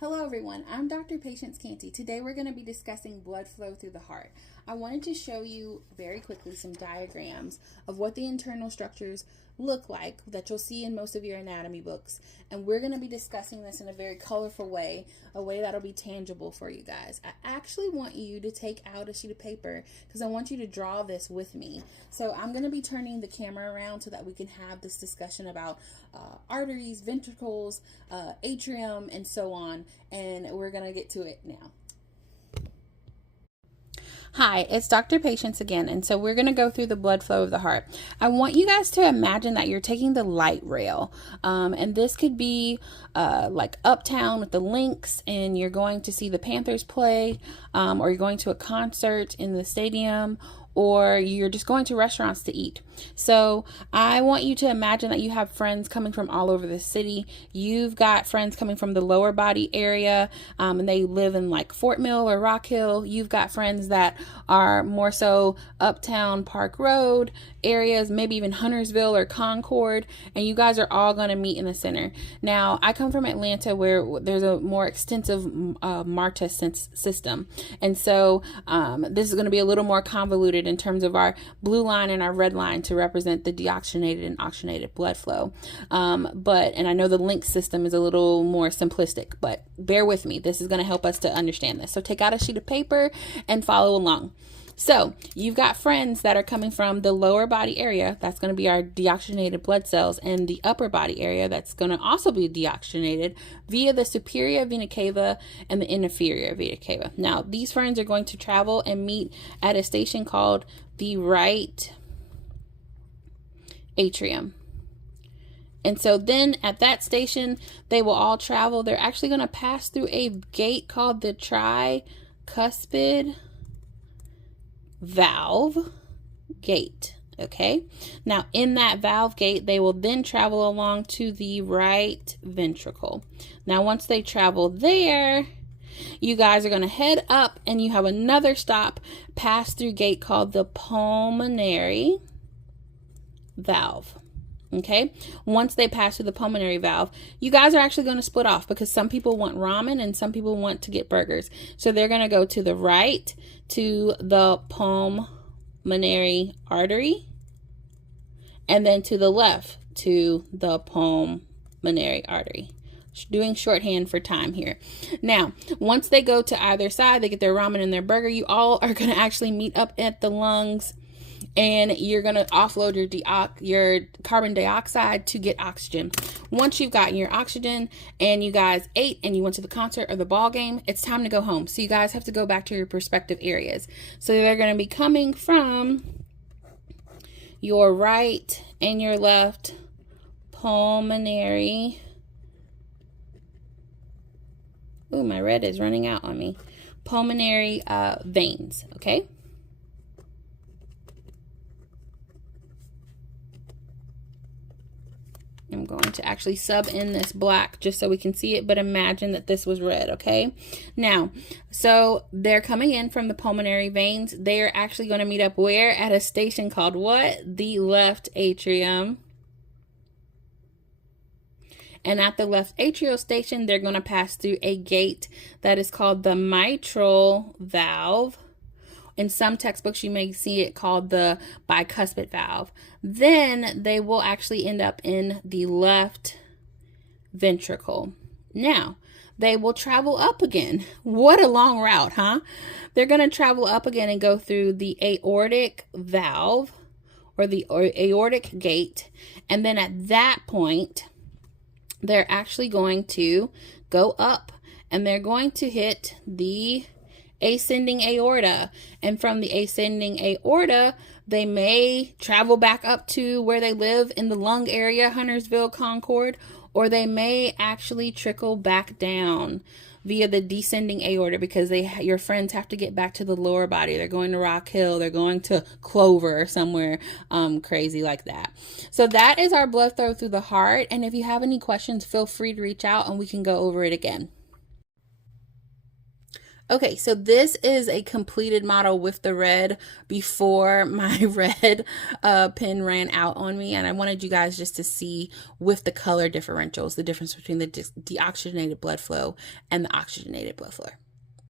Hello everyone, I'm Dr. Patience Canty. Today we're going to be discussing blood flow through the heart. I wanted to show you very quickly some diagrams of what the internal structures look like that you'll see in most of your anatomy books. And we're going to be discussing this in a very colorful way, a way that'll be tangible for you guys. I actually want you to take out a sheet of paper because I want you to draw this with me. So I'm going to be turning the camera around so that we can have this discussion about arteries, ventricles, atrium, and so on. And we're going to get to it now. Hi, it's Dr. Patience again, and so we're going to go through the blood flow of the heart. I want you guys to imagine that you're taking the light rail, and this could be like uptown with the Lynx, and you're going to see the Panthers play, or you're going to a concert in the stadium, or you're just going to restaurants to eat. So I want you to imagine that you have friends coming from all over the city. You've got friends coming from the lower body area, and they live in like Fort Mill or Rock Hill. You've got friends that are more so uptown Park Road areas, maybe even Huntersville or Concord, and you guys are all going to meet in the center. Now, I come from Atlanta where there's a more extensive MARTA system, and so this is going to be a little more convoluted in terms of our blue line and our red line to represent the deoxygenated and oxygenated blood flow. And I know the link system is a little more simplistic, but bear with me. This is going to help us to understand this. So take out a sheet of paper and follow along. So you've got friends that are coming from the lower body area. That's going to be our deoxygenated blood cells, and the upper body area that's going to also be deoxygenated via the superior vena cava and the inferior vena cava. Now, these friends are going to travel and meet at a station called the right atrium. And so then at that station, they will all travel. They're actually going to pass through a gate called the tricuspid valve gate. Okay, now in that valve gate, they will then travel along to the right ventricle. Now, once they travel there, you guys are going to head up and you have another stop, pass through gate called the pulmonary valve. Okay, once they pass through the pulmonary valve, you guys are actually going to split off because some people want ramen and some people want to get burgers. So they're going to go to the right to the pulmonary artery, and then to the left to the pulmonary artery. Doing shorthand for time here. Now, once they go to either side, they get their ramen and their burger, you all are going to actually meet up at the lungs, and you're going to offload your carbon dioxide to get oxygen. Once you've gotten your oxygen and you guys ate and you went to the concert or the ball game, it's time to go home. So you guys have to go back to your respective areas. So they're going to be coming from your right and your left pulmonary. Ooh, my red is running out on me. Pulmonary veins, okay? I'm going to actually sub in this black just so we can see it, but imagine that this was red, okay? Now, so they're coming in from the pulmonary veins. They're actually going to meet up where? At a station called what? The left atrium. And at the left atrial station, they're going to pass through a gate that is called the mitral valve. In some textbooks, you may see it called the bicuspid valve. Then they will actually end up in the left ventricle. Now, they will travel up again. What a long route, huh? They're going to travel up again and go through the aortic valve or the aortic gate. And then at that point, they're actually going to go up and they're going to hit the ascending aorta, and from the ascending aorta they may travel back up to where they live in the lung area, Huntersville, Concord, or they may actually trickle back down via the descending aorta because your friends have to get back to the lower body. They're going to Rock Hill, they're going to Clover or somewhere crazy like that. So that is our blood flow through the heart, and if you have any questions, feel free to reach out and we can go over it again. Okay, so this is a completed model with the red before my red pen ran out on me, and I wanted you guys just to see with the color differentials, the difference between the deoxygenated blood flow and the oxygenated blood flow.